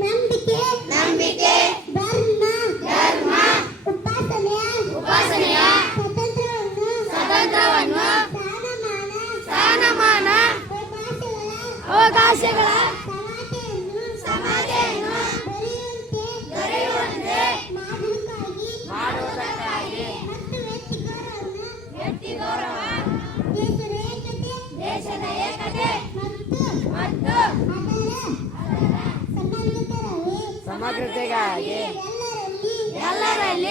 ನಂಬಿಕೆ ನಂಬಿಕೆ ಧರ್ಮ ಧರ್ಮ ಸ್ಥಾನಮಾನ ಸ್ಥಾನಮಾನ ಅವಕಾಶಗಳ ಸಮಗ್ರತೆಗಾಗಿ. ಎಲ್ಲರಲ್ಲಿ